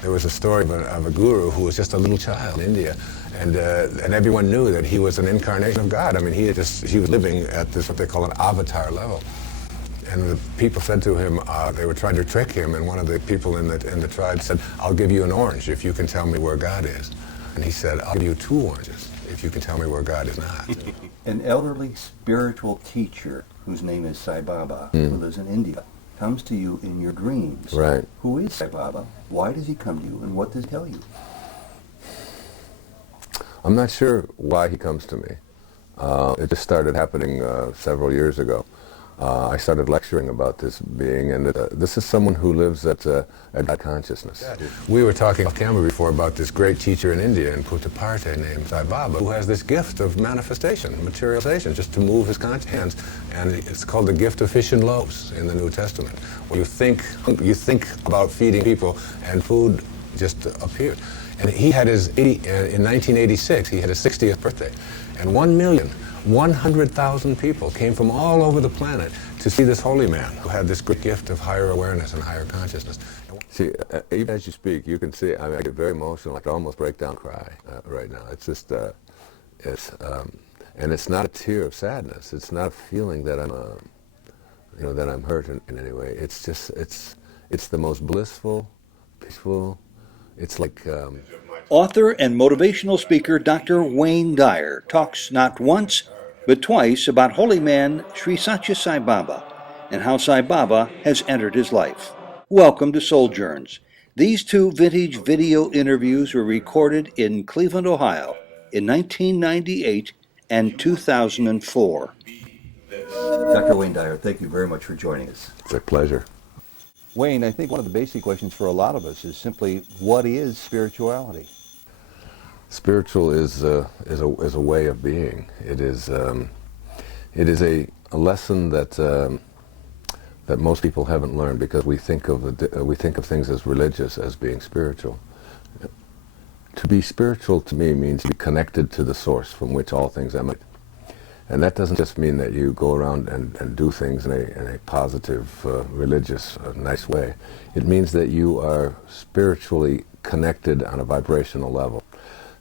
There was a story of a guru who was just a little child in India, and everyone knew that he was an incarnation of God. I mean, he was living at this, what they call an avatar level. And the people said to him, they were trying to trick him, and one of the people in the tribe said, "I'll give you an orange if you can tell me where God is." And he said, "I'll give you 2 oranges if you can tell me where God is not." An elderly spiritual teacher whose name is Sai Baba, who lives in India, comes to you in your dreams. Right. Who is Sai Baba? Why does he come to you, and what does he tell you? I'm not sure why he comes to me. It just started happening several years ago. I started lecturing about this being, and this is someone who lives at God consciousness. We were talking off camera before about this great teacher in India in Puttaparthi named Sai Baba, who has this gift of manifestation, materialization, just to move his conscious hands, and it's called the gift of fish and loaves in the New Testament. Where you think about feeding people, and food just appears. And he had in 1986, he had his 60th birthday, and 1,100,000 people came from all over the planet to see this holy man who had this great gift of higher awareness and higher consciousness. See, even as you speak, you can see, I mean, I get very emotional. I can almost break down and cry right now. It's just, and it's not a tear of sadness. It's not a feeling that that I'm hurt in any way. It's just, it's the most blissful, peaceful, it's like... Author and motivational speaker Dr. Wayne Dyer talks not once, but twice about Holy Man Sri Satya Sai Baba and how Sai Baba has entered his life. Welcome to Souljourns. These 2 vintage video interviews were recorded in Cleveland, Ohio in 1998 and 2004. Dr. Wayne Dyer, thank you very much for joining us. It's a pleasure. Wayne, I think one of the basic questions for a lot of us is simply, what is spirituality? Spiritual is a way of being. It is a lesson that most people haven't learned, because we think of things as religious as being spiritual. To be spiritual to me means to be connected to the source from which all things emanate. And that doesn't just mean that you go around and do things in a positive, religious, nice way. It means that you are spiritually connected on a vibrational level.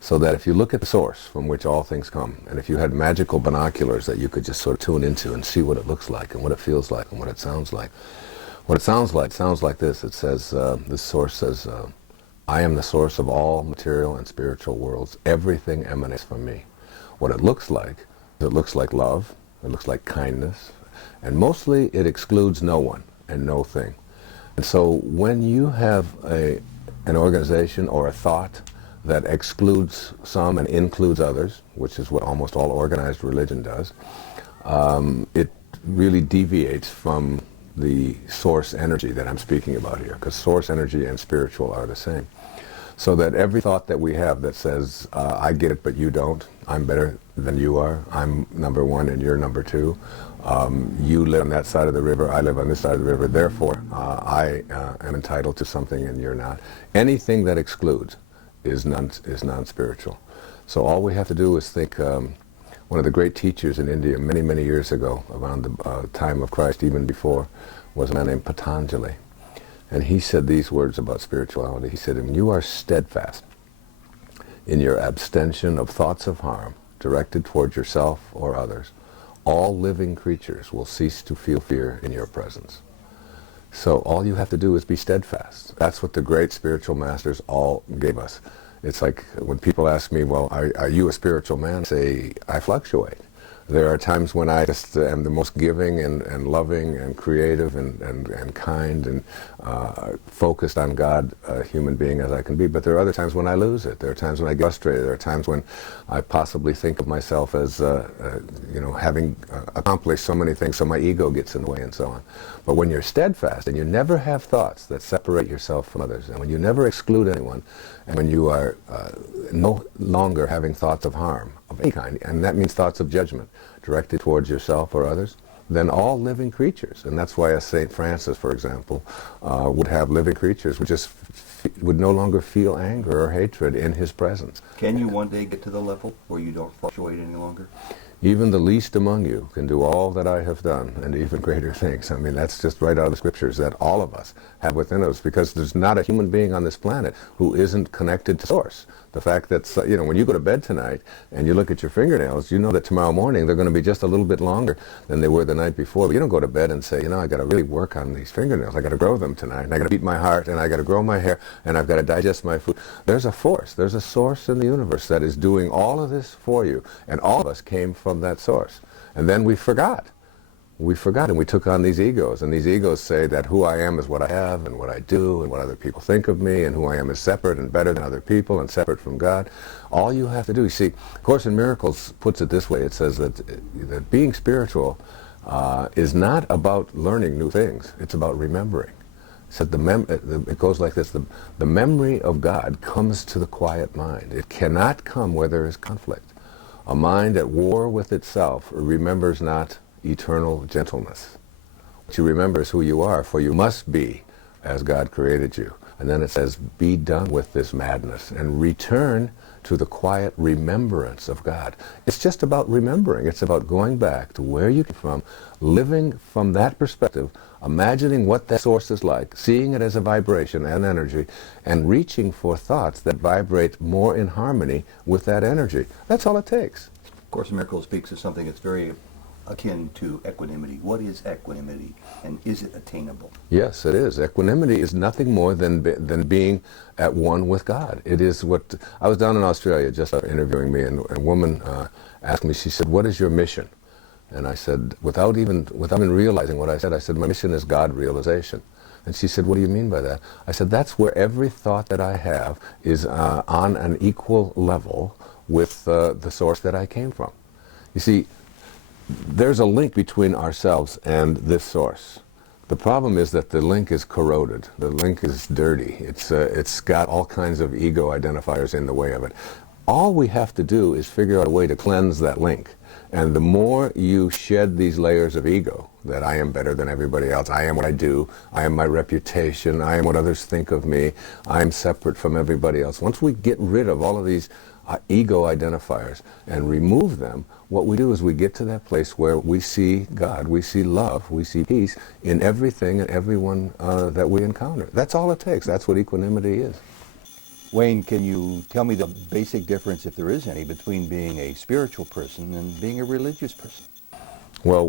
So that if you look at the source from which all things come, and if you had magical binoculars that you could just sort of tune into and see what it looks like and what it feels like and what it sounds like. What it sounds like this. It says, this source says, "I am the source of all material and spiritual worlds. Everything emanates from me." What it looks like love, it looks like kindness, and mostly it excludes no one and no thing. And so when you have an organization or a thought that excludes some and includes others, which is what almost all organized religion does, it really deviates from the source energy that I'm speaking about here, because source energy and spiritual are the same. So that every thought that we have that says, I get it but you don't, I'm better than you are, I'm number 1 and you're number 2, you live on that side of the river, I live on this side of the river, therefore I am entitled to something and you're not. Anything that excludes is non-spiritual. So all we have to do is think, one of the great teachers in India many, many years ago, around the time of Christ, even before, was a man named Patanjali. And he said these words about spirituality. He said, "When you are steadfast in your abstention of thoughts of harm directed towards yourself or others, all living creatures will cease to feel fear in your presence." So all you have to do is be steadfast. That's what the great spiritual masters all gave us. It's like when people ask me, well, are you a spiritual man? I say, I fluctuate. There are times when I just am the most giving and loving and creative and kind and focused on God, human being as I can be. But there are other times when I lose it. There are times when I get frustrated. There are times when I possibly think of myself as, having accomplished so many things, so my ego gets in the way and so on. But when you're steadfast and you never have thoughts that separate yourself from others, and when you never exclude anyone, and when you are no longer having thoughts of harm of any kind, and that means thoughts of judgment directed towards yourself or others, then all living creatures, and that's why St. Francis, for example, would have living creatures would no longer feel anger or hatred in his presence. Can you one day get to the level where you don't fluctuate any longer? Even the least among you can do all that I have done, and even greater things. I mean, that's just right out of the scriptures that all of us have within us, because there's not a human being on this planet who isn't connected to Source. The fact that, you know, when you go to bed tonight and you look at your fingernails, you know that tomorrow morning they're going to be just a little bit longer than they were the night before. But you don't go to bed and say, you know, I got to really work on these fingernails. I got to grow them tonight, and I got to beat my heart, and I got to grow my hair, and I've got to digest my food. There's a force, there's a source in the universe that is doing all of this for you, and all of us came from that source. And then we forgot. We forgot, and we took on these egos, and these egos say that who I am is what I have and what I do and what other people think of me, and who I am is separate and better than other people and separate from God. All you have to do, you see, Course in Miracles puts it this way. It says that being spiritual is not about learning new things. It's about remembering. It said it goes like this: the memory of God comes to the quiet mind. It cannot come where there is conflict. A mind at war with itself remembers not eternal gentleness. What you remember is who you are, for you must be as God created you. And then it says, be done with this madness and return to the quiet remembrance of God. It's just about remembering. It's about going back to where you came from, living from that perspective, imagining what that source is like, seeing it as a vibration and energy, and reaching for thoughts that vibrate more in harmony with that energy. That's all it takes. Course in Miracles speaks of something that's very akin to equanimity. What is equanimity, and is it attainable? Yes, it is. Equanimity is nothing more than being at one with God. It is what I was down in Australia just interviewing me, and a woman asked me. She said, "What is your mission?" And I said, without even realizing what I said, my mission is God realization. And she said, "What do you mean by that?" I said, "That's where every thought that I have is on an equal level with the source that I came from." You see, there's a link between ourselves and this source. The problem is that the link is corroded. The link is dirty. It's got all kinds of ego identifiers in the way of it. All we have to do is figure out a way to cleanse that link. And the more you shed these layers of ego, that I am better than everybody else, I am what I do, I am my reputation, I am what others think of me, I am separate from everybody else. Once we get rid of all of these ego identifiers and remove them, what we do is we get to that place where we see God, we see love, we see peace in everything and everyone that we encounter. That's all it takes. That's what equanimity is. Wayne, can you tell me the basic difference, if there is any, between being a spiritual person and being a religious person? Well,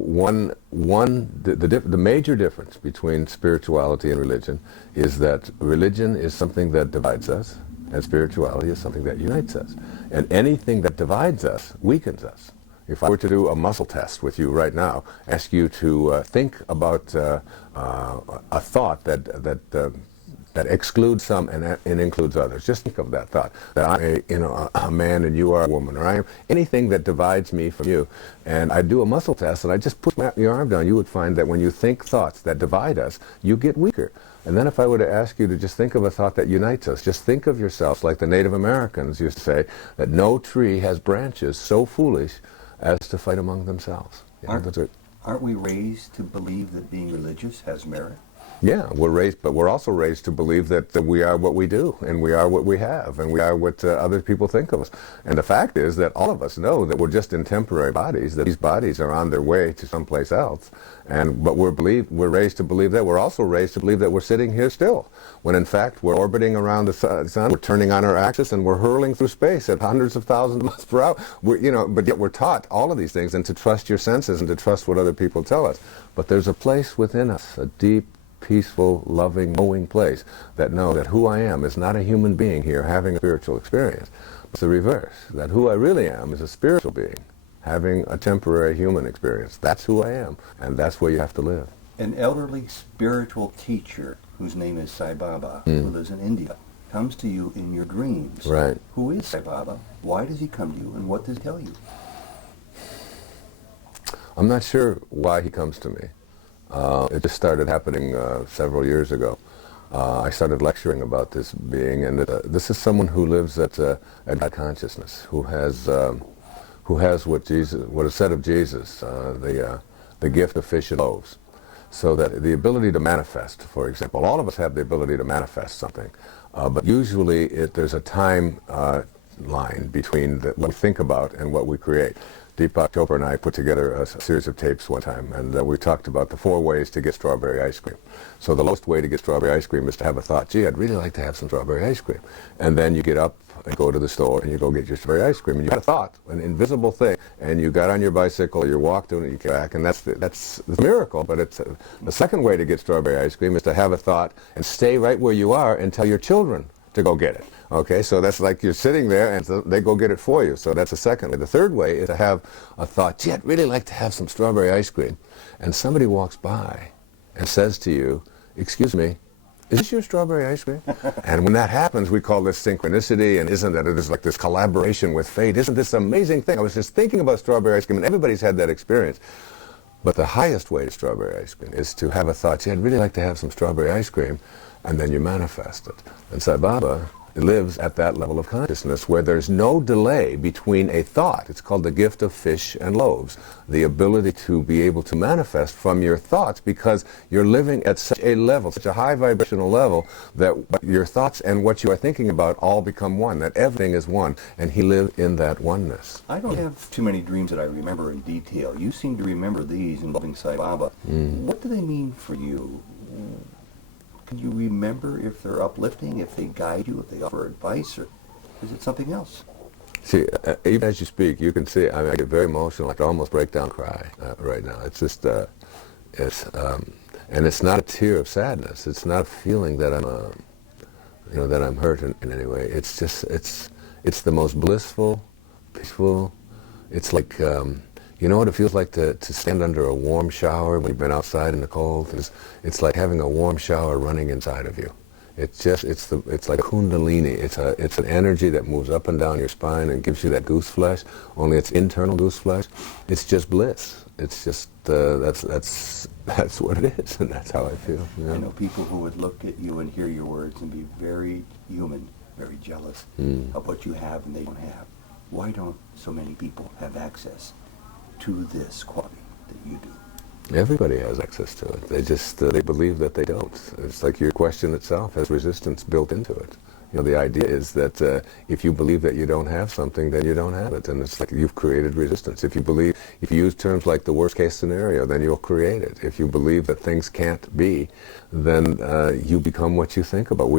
the major difference between spirituality and religion is that religion is something that divides us, and spirituality is something that unites us. And anything that divides us weakens us. If I were to do a muscle test with you right now, ask you to think about a thought that excludes some and includes others. Just think of that thought, that I'm a man and you are a woman, or I am anything that divides me from you. And I do a muscle test and I just put your arm down, you would find that when you think thoughts that divide us, you get weaker. And then if I were to ask you to just think of a thought that unites us, just think of yourselves like the Native Americans used to say, that no tree has branches so foolish as to fight among themselves. Aren't we raised to believe that being religious has merit? Yeah, we're raised, but we're also raised to believe that we are what we do, and we are what we have, and we are what other people think of us. And the fact is that all of us know that we're just in temporary bodies, that these bodies are on their way to someplace else. But we're raised to believe that. We're also raised to believe that we're sitting here still, when in fact we're orbiting around the sun, we're turning on our axis, and we're hurling through space at hundreds of thousands of miles per hour. But yet we're taught all of these things, and to trust your senses and to trust what other people tell us. But there's a place within us, a deep, peaceful, loving, knowing place that know that who I am is not a human being here having a spiritual experience. It's the reverse, that who I really am is a spiritual being having a temporary human experience. That's who I am, and that's where you have to live. An elderly spiritual teacher whose name is Sai Baba, who lives in India, comes to you in your dreams. Right. Who is Sai Baba? Why does he come to you, and what does he tell you? I'm not sure why he comes to me. It just started happening several years ago. I started lecturing about this being, and this is someone who lives at God consciousness, who has what is said of Jesus, the gift of fish and loaves. So that the ability to manifest, for example, all of us have the ability to manifest something, but usually there's a time line between what we think about and what we create. Deepak Chopra and I put together a series of tapes one time, and we talked about the 4 ways to get strawberry ice cream. So the lowest way to get strawberry ice cream is to have a thought, gee, I'd really like to have some strawberry ice cream. And then you get up and go to the store and you go get your strawberry ice cream. And you had a thought, an invisible thing, and you got on your bicycle, you walked and you came back, and that's a miracle. But it's the second way to get strawberry ice cream is to have a thought and stay right where you are and tell your children to go get it. Okay, so that's like you're sitting there and so they go get it for you. So that's the second way. The third way is to have a thought, gee, I'd really like to have some strawberry ice cream. And somebody walks by and says to you, excuse me, is this your strawberry ice cream? And when that happens, we call this synchronicity, and isn't that it is like this collaboration with fate? Isn't this amazing thing? I was just thinking about strawberry ice cream, and everybody's had that experience. But the highest way to strawberry ice cream is to have a thought, gee, I'd really like to have some strawberry ice cream, and then you manifest it. And Sai Baba lives at that level of consciousness where there's no delay between a thought. It's called the gift of fish and loaves. The ability to be able to manifest from your thoughts because you're living at such a level, such a high vibrational level that your thoughts and what you are thinking about all become one, that everything is one, and he lived in that oneness. I don't have too many dreams that I remember in detail. You seem to remember these involving Sai Baba. What do they mean for you? Can you remember if they're uplifting, if they guide you, if they offer advice, or is it something else? See, even as you speak, you can see, I get very emotional. I could almost break down and cry right now. It's just, and it's not a tear of sadness. It's not a feeling that I'm, that I'm hurt in any way. It's just, it's the most blissful, peaceful. It's like, you know what it feels like to stand under a warm shower when you've been outside in the cold? It's like having a warm shower running inside of you. It's like kundalini. It's an energy that moves up and down your spine and gives you that goose flesh. Only it's internal goose flesh. It's just bliss. It's just that's what it is, and that's how I feel. You know? I know people who would look at you and hear your words and be very human, very jealous of what you have and they don't have. Why don't so many people have access to this quality that you do? Everybody has access to it. They just they believe that they don't. It's like your question itself has resistance built into it. The idea is that if you believe that you don't have something, then you don't have it, and it's like you've created resistance. If you use terms like the worst case scenario, then you'll create it. If you believe that things can't be, then you become what you think about.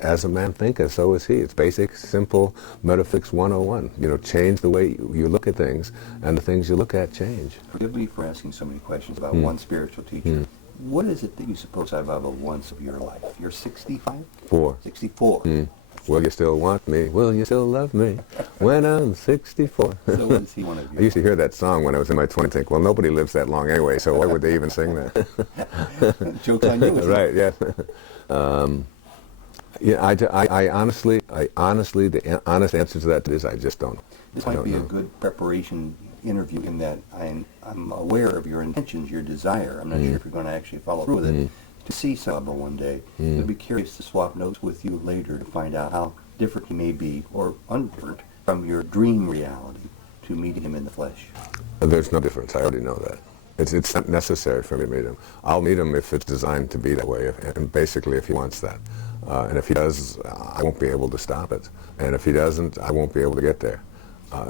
As a man thinketh, so is he. It's basic, simple metaphysics 101. Change the way you look at things, and the things you look at change. Forgive me for asking so many questions about one spiritual teacher. What is it that you suppose Sai Baba wants of your life? You're 65? 64. Will you still want me? Will you still love me when I'm 64? So what does he want of you? I used to hear that song when I was in my 20s and think, well, nobody lives that long anyway, so why would they even sing that? Joke's on you. Right, yes. I honestly, the honest answer to that is I just don't. This might be a good preparation interview in that I'm aware of your intentions, your desire. I'm not sure if you're going to actually follow through with it. To see Sai Baba one day, I'd be curious to swap notes with you later to find out how different he may be, or undifferent, from your dream reality to meeting him in the flesh. There's no difference. I already know that. It's not necessary for me to meet him. I'll meet him if it's designed to be that way, and basically if he wants that. And if he does, I won't be able to stop it. And if he doesn't, I won't be able to get there.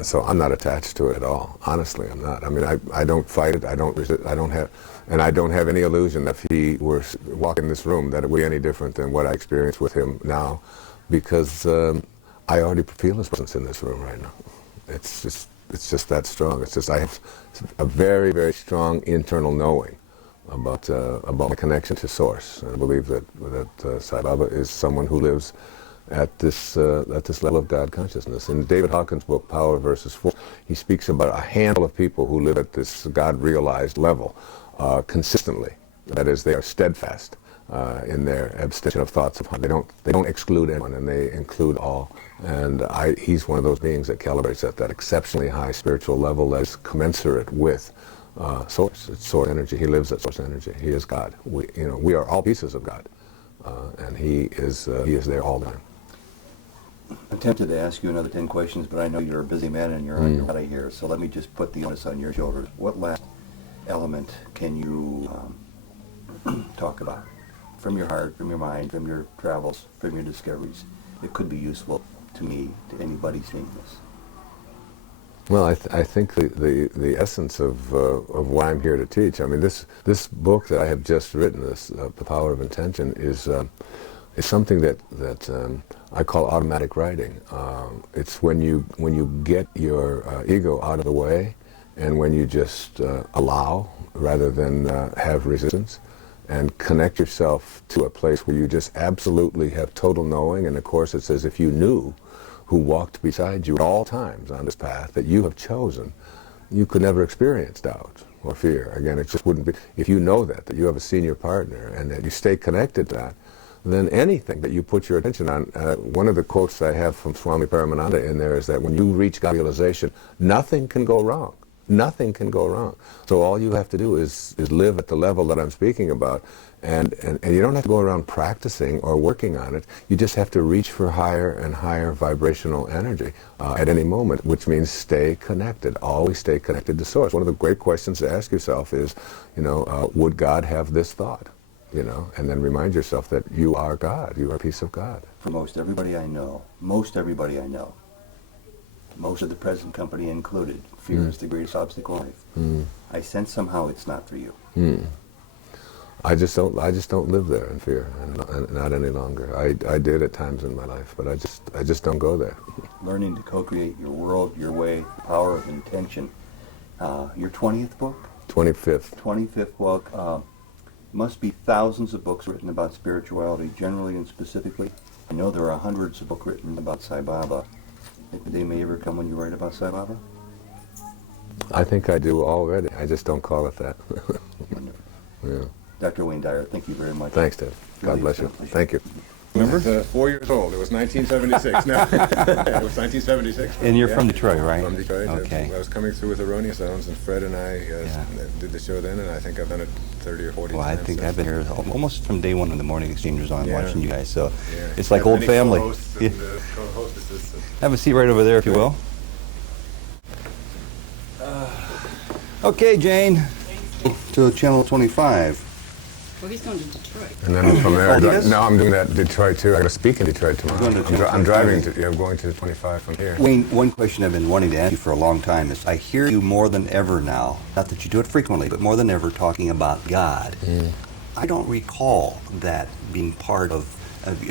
So I'm not attached to it at all. Honestly, I'm not. I mean, I don't fight it. I don't resist. I don't have any illusion that if he were walking this room that it would be any different than what I experience with him now, because I already feel his presence in this room right now. It's just that strong. It's just I have a very, very strong internal knowing about my connection to Source. And I believe that Sai Baba is someone who lives at this level of God consciousness. In David Hawkins' book, Power versus Force, he speaks about a handful of people who live at this God-realized level consistently. That is, they are steadfast in their abstention of thoughts of harm. They don't exclude anyone, and they include all. And he's one of those beings that calibrates at that exceptionally high spiritual level that is commensurate with Source. It's Source energy. He lives at Source energy. He is God. We are all pieces of God, and he is there all the time. I'm tempted to ask you another 10 questions, but I know you're a busy man and you're on your way here, so let me just put the onus on your shoulders. What last element can you talk about from your heart, from your mind, from your travels, from your discoveries? It could be useful to me, to anybody seeing this. Well, I think the essence of why I'm here to teach. I mean, this book that I have just written, this The Power of Intention, is something that I call automatic writing. It's when you get your ego out of the way, and when you just allow rather than have resistance, and connect yourself to a place where you just absolutely have total knowing. And of course, it says if you knew who walked beside you at all times on this path that you have chosen, you could never experience doubt or fear. Again, it just wouldn't be. If you know that you have a senior partner and that you stay connected to that, then anything that you put your attention on, one of the quotes I have from Swami Paramananda in there is that when you reach God realization, nothing can go wrong. Nothing can go wrong. So all you have to do is live at the level that I'm speaking about, and you don't have to go around practicing or working on it. You just have to reach for higher and higher vibrational energy at any moment, which means stay connected. Always stay connected to Source. One of the great questions to ask yourself is, would God have this thought? And then remind yourself that you are God. You are a piece of God. For most everybody I know, most of the present company included, fear is the greatest obstacle in life. I sense somehow it's not for you. I just don't live there in fear, and not any longer. I did at times in my life, but I just don't go there. Learning to co-create your world, your way, the power of intention. Your 20th book? 25th. 25th book. Must be thousands of books written about spirituality, generally and specifically. I know there are hundreds of books written about Sai Baba. Think the day may ever come when you write about Sai Baba? I think I do already. I just don't call it that. Wonderful. Yeah. Dr. Wayne Dyer, thank you very much. Thanks, Ted. God bless you. Thank you. Remember? 4 years old. It was 1976. No, it was 1976. And you're from Detroit, right? From Detroit. Okay. I was coming through with Erroneous Zones, and Fred and I did the show then, and I think I've done it 30 or 40 Well, I times. think since. I've been here almost from day one in the Morning Exchangers on Yeah. watching you guys, so Yeah. it's like Have old many family. co-hosts Yeah. and, co-hostesses and- Have a seat right over there, if you will. Okay, Jane. To Channel 25. Well, he's going to Detroit. And then from there, Oh, he is? now I'm doing that Detroit too. I got to speak in Detroit tomorrow. You're going to I'm driving Detroit. I'm going to 25 from here. Wayne, one question I've been wanting to ask you for a long time is, I hear you more than ever now, not that you do it frequently, but more than ever talking about God. I don't recall that being part of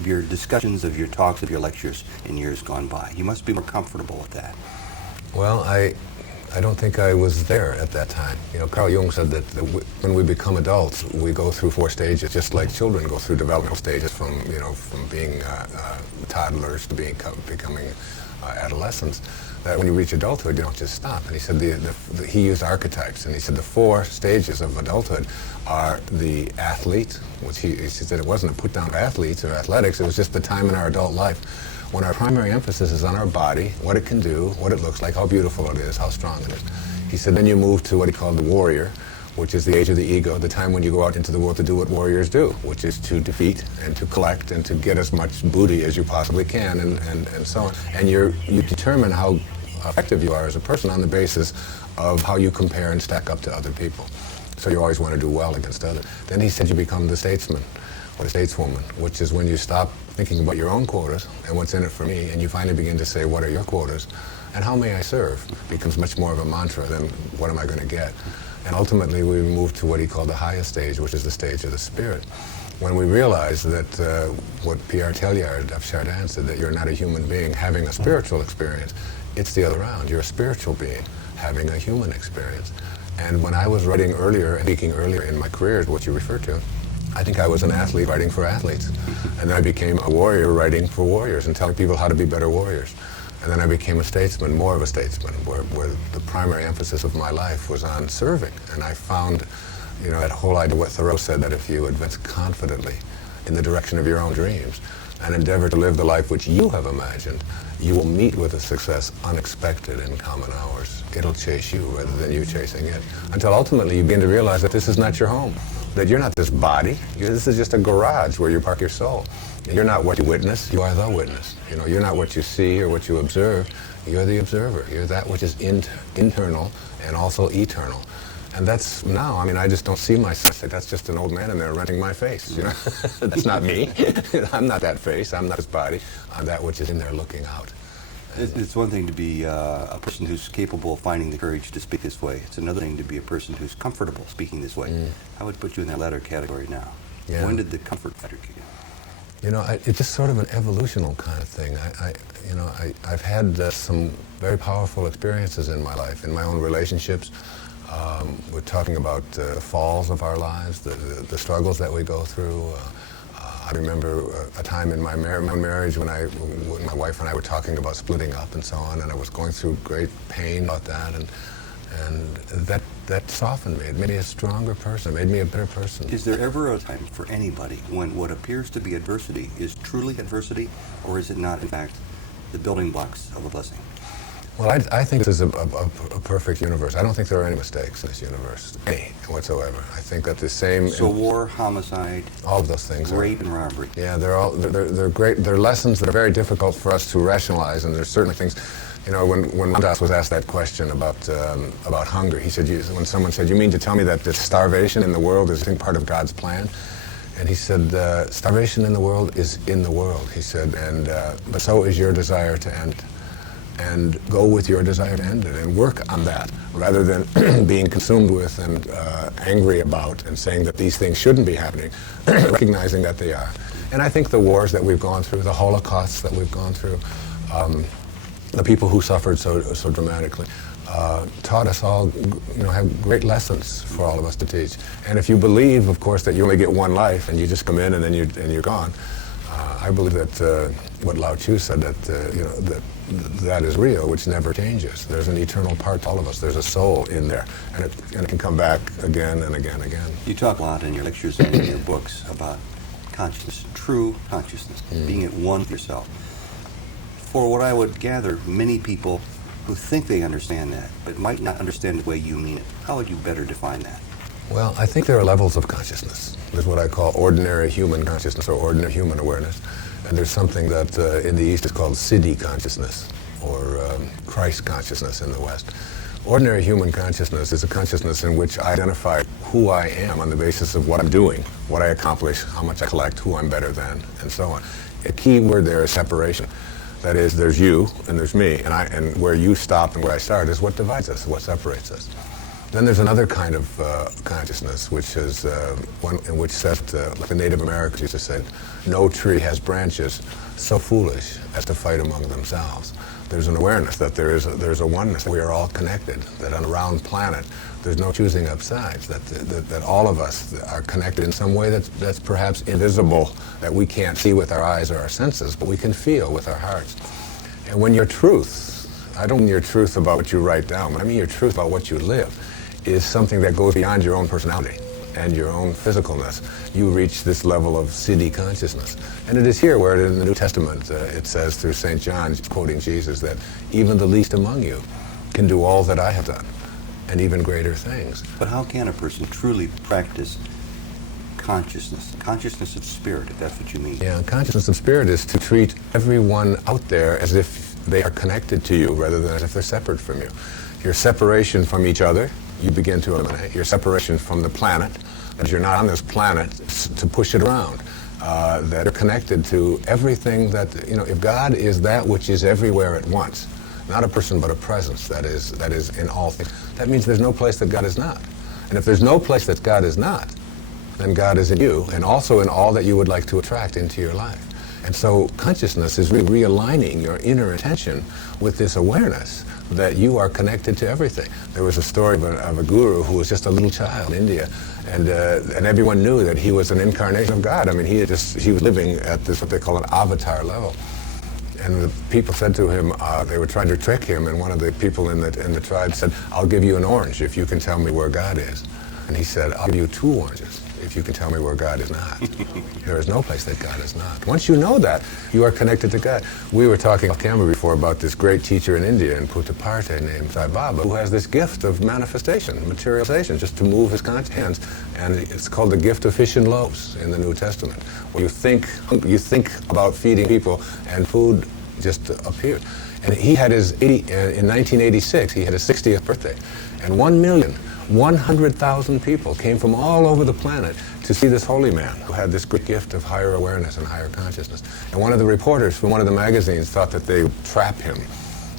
your discussions, of your talks, of your lectures in years gone by. You must be more comfortable with that. Well, I don't think I was there at that time. Carl Jung said that when we become adults, we go through 4 stages, just like children go through developmental stages from being toddlers to becoming adolescents. That when you reach adulthood, you don't just stop. And he said he used archetypes, and he said the 4 stages of adulthood are the athlete, which he said it wasn't a put down of athletes or athletics, it was just the time in our adult life when our primary emphasis is on our body, what it can do, what it looks like, how beautiful it is, how strong it is. He said then you move to what he called the warrior, which is the age of the ego, the time when you go out into the world to do what warriors do, which is to defeat and to collect and to get as much booty as you possibly can and so on. And you determine how effective you are as a person on the basis of how you compare and stack up to other people. So you always want to do well against others. Then he said you become the statesman or the stateswoman, which is when you stop thinking about your own quotas and what's in it for me, and you finally begin to say, what are your quotas and how may I serve? Becomes much more of a mantra than what am I going to get? And ultimately we move to what he called the highest stage, which is the stage of the spirit. When we realize that what Pierre Teilhard of Chardin said, that you're not a human being having a spiritual experience, it's the other round. You're a spiritual being having a human experience. And when I was writing earlier and speaking earlier in my career, what you referred to, I think I was an athlete writing for athletes. And then I became a warrior writing for warriors and telling people how to be better warriors. And then I became a statesman, more of a statesman, where the primary emphasis of my life was on serving. And I found, that whole idea, what Thoreau said, that if you advance confidently in the direction of your own dreams and endeavor to live the life which you have imagined, you will meet with a success unexpected in common hours. It'll chase you rather than you chasing it. Until ultimately you begin to realize that this is not your home, that you're not this body. This is just a garage where you park your soul. You're not what you witness, you are the witness. You're not what you see or what you observe, you're the observer. You're that which is internal and also eternal. And that's now, I just don't see myself. That's just an old man in there renting my face, That's not me. I'm not that face, I'm not this body. I'm that which is in there looking out. It's one thing to be a person who's capable of finding the courage to speak this way. It's another thing to be a person who's comfortable speaking this way. I would put you in that latter category now. Yeah. When did the comfort factor kick in? You know, it's just sort of an evolutional kind of thing. I've had some very powerful experiences in my life, in my own relationships. We're talking about the falls of our lives, the struggles that we go through. I remember a time in my marriage when my wife and I were talking about splitting up and so on, and I was going through great pain about that, and that softened me. It made me a stronger person. It made me a better person. Is there ever a time for anybody when what appears to be adversity is truly adversity, or is it not, in fact, the building blocks of a blessing? Well, I think this is a perfect universe. I don't think there are any mistakes in this universe, any whatsoever. I think that the same... So war, homicide, all of those things rape and robbery. Yeah, they're great. They're lessons that are very difficult for us to rationalize, and there's certainly things... You know, when Das was asked that question about hunger, he said, when someone said, "You mean to tell me that the starvation in the world is, I think, part of God's plan?" And he said, "Starvation in the world is in the world," he said, "and but so is your desire to end it. And go with your desire to end it and work on that, rather than being consumed with and angry about and saying that these things shouldn't be happening, recognizing that they are." And I think the wars that we've gone through, the holocausts that we've gone through, the people who suffered so dramatically, taught us all, have great lessons for all of us to teach. And if you believe, of course, that you only get one life and you just come in and then you're gone, I believe that what Lao Tzu said, that is real, which never changes. There's an eternal part to all of us. There's a soul in there, and it can come back again and again and again. You talk a lot in your lectures and in your books about consciousness, true consciousness, being at one with yourself. For what I would gather, many people who think they understand that, but might not understand the way you mean it. How would you better define that? Well, I think there are levels of consciousness. There's what I call ordinary human consciousness or ordinary human awareness. And there's something that in the East is called Siddhi consciousness or Christ consciousness in the West. Ordinary human consciousness is a consciousness in which I identify who I am on the basis of what I'm doing, what I accomplish, how much I collect, who I'm better than, and so on. A key word there is separation. That is, there's you and there's me, and where you stop and where I start is what divides us, what separates us. Then there's another kind of consciousness, which is one in which says, like the Native Americans used to say, no tree has branches so foolish as to fight among themselves. There's an awareness that there's a oneness, that we are all connected, that on a round planet there's no choosing up sides, that all of us are connected in some way that's perhaps invisible, that we can't see with our eyes or our senses, but we can feel with our hearts. And when your truth, I don't mean your truth about what you write down, but I mean your truth about what you live, is something that goes beyond your own personality and your own physicalness, you reach this level of Siddhi consciousness. And it is here where in the New Testament it says through St. John, quoting Jesus, that even the least among you can do all that I have done, and even greater things. But how can a person truly practice consciousness of spirit, if that's what you mean? Yeah, consciousness of spirit is to treat everyone out there as if they are connected to you rather than as if they're separate from you. Your separation from each other, you begin to eliminate. Your separation from the planet, that you're not on this planet to push it around, that are connected to everything that, if God is that which is everywhere at once, not a person but a presence that is in all things, that means there's no place that God is not. And if there's no place that God is not, then God is in you and also in all that you would like to attract into your life. And so consciousness is realigning your inner attention with this awareness that you are connected to everything. There was a story of a guru who was just a little child in India, and everyone knew that he was an incarnation of God. I mean, he was living at this, what they call an avatar level. And the people said to him, they were trying to trick him, and one of the people in the tribe said, "I'll give you an orange if you can tell me where God is." And he said, "I'll give you 2 oranges if you can tell me where God is not." There is no place that God is not. Once you know that, you are connected to God. We were talking off camera before about this great teacher in India, in Puttaparthi, named Sai Baba, who has this gift of manifestation, materialization, just to move his hands. And it's called the gift of fish and loaves in the New Testament, where you think about feeding people and food just appeared. And he had in 1986, he had his 60th birthday, and 1,100,000 people came from all over the planet to see this holy man who had this great gift of higher awareness and higher consciousness. And one of the reporters from one of the magazines thought that they would trap him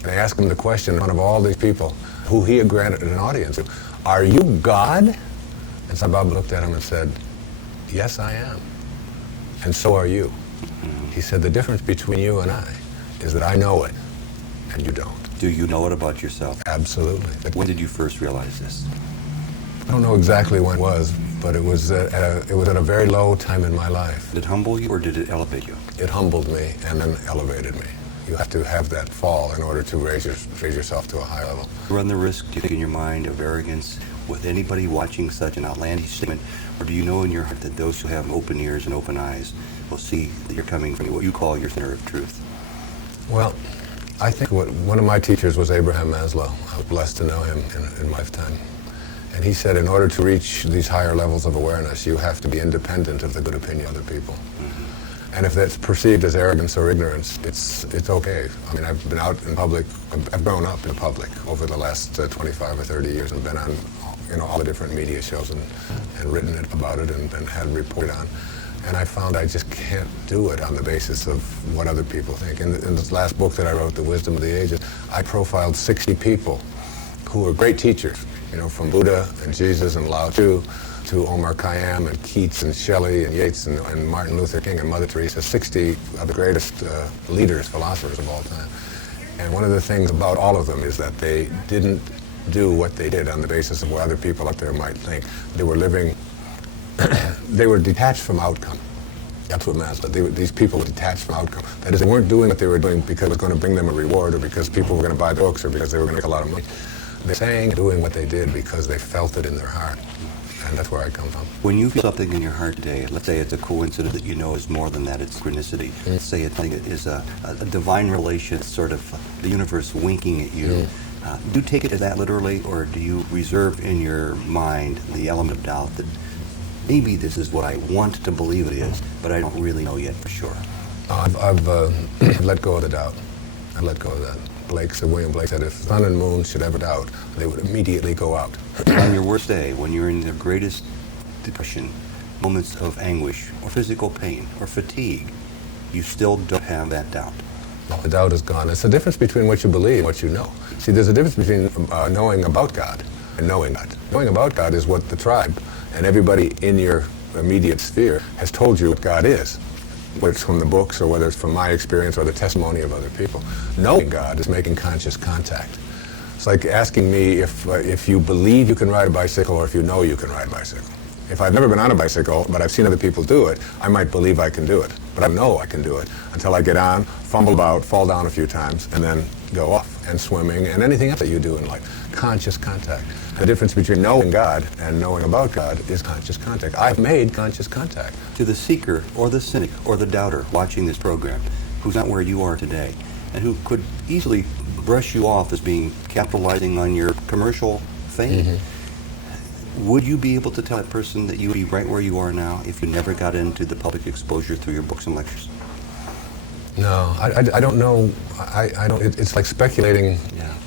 And they asked him the question in front of all these people who he had granted an audience to, are you God? And Sai Baba looked at him and said, yes, I am. And so are you. He said, the difference between you and I is that I know it and you don't. Do you know it about yourself? Absolutely. When did you first realize this? I don't know exactly when it was, but it was at a very low time in my life. Did it humble you or did it elevate you? It humbled me and then elevated me. You have to have that fall in order to raise yourself to a high level. Run the risk, do you think in your mind, of arrogance with anybody watching such an outlandish statement, or do you know in your heart that those who have open ears and open eyes will see that you're coming from what you call your center of truth? Well, I think one of my teachers was Abraham Maslow. I was blessed to know him in lifetime. And he said in order to reach these higher levels of awareness, you have to be independent of the good opinion of other people. And if that's perceived as arrogance or ignorance, it's okay. I mean, I've been out in public, I've grown up in public over the last 25 or 30 years and been on all the different media shows and written about it and had reported on. And I found I just can't do it on the basis of what other people think. In this last book that I wrote, The Wisdom of the Ages, I profiled 60 people who were great teachers, from Buddha and Jesus and Lao Tzu to Omar Khayyam and Keats and Shelley and Yeats and Martin Luther King and Mother Teresa, 60 of the greatest leaders, philosophers of all time. And one of the things about all of them is that they didn't do what they did on the basis of what other people out there might think. They were living, they were detached from outcome. That's what Maslow, these people were detached from outcome. That is, they weren't doing what they were doing because it was going to bring them a reward or because people were going to buy books or because they were going to make a lot of money. They're saying, doing what they did because they felt it in their heart. And that's where I come from. When you feel something in your heart today, let's say it's a coincidence that you know is more than that, it's synchronicity. Let's say it is a divine relation, sort of the universe winking at you. Do you take it as that literally, or do you reserve in your mind the element of doubt that maybe this is what I want to believe it is, but I don't really know yet for sure? I've let go of the doubt. I let go of that. William Blake said, if sun and moon should ever doubt, they would immediately go out. On your worst day, when you're in the greatest depression, moments of anguish or physical pain or fatigue, you still don't have that doubt. No, the doubt is gone. It's the difference between what you believe and what you know. See, there's a difference between knowing about God and knowing God. Knowing about God is what the tribe and everybody in your immediate sphere has told you what God is, whether it's from the books or whether it's from my experience or the testimony of other people. Knowing God is making conscious contact. It's like asking me if you believe you can ride a bicycle or if you know you can ride a bicycle. If I've never been on a bicycle, but I've seen other people do it, I might believe I can do it. But I know I can do it until I get on, fumble about, fall down a few times, and then go off. And swimming and anything else that you do in life. Conscious contact. The difference between knowing God and knowing about God is conscious contact. I've made conscious contact. To the seeker or the cynic or the doubter watching this program, who's not where you are today, and who could easily brush you off as being capitalizing on your commercial fame, would you be able to tell that person that you would be right where you are now if you never got into the public exposure through your books and lectures? No, I don't know. I don't. It's like speculating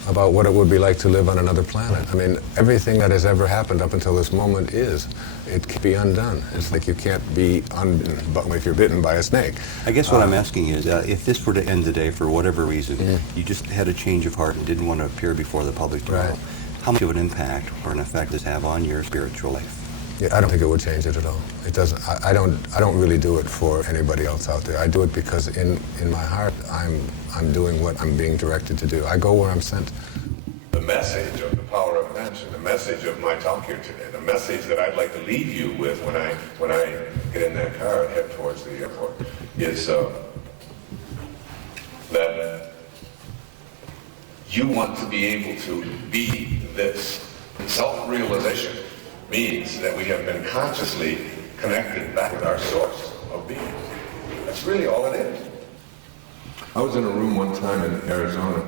about what it would be like to live on another planet. I mean, everything that has ever happened up until this moment it can be undone. It's like you can't be undone, but if you're bitten by a snake. I guess what I'm asking is, if this were to end today for whatever reason, you just had a change of heart and didn't want to appear before the public tomorrow, Right. how much of an impact or an effect does it have on your spiritual life? Yeah, I don't think it would change it at all. It doesn't. I don't really do it for anybody else out there. I do it because in my heart I'm doing what I'm being directed to do. I go where I'm sent. The message of the power of attention, the message of my talk here today, the message that I'd like to leave you with when I get in that car and head towards the airport is that you want to be able to be this. Self-realization means that we have been consciously connected back with our source of being. That's really all it is. I was in a room one time in Arizona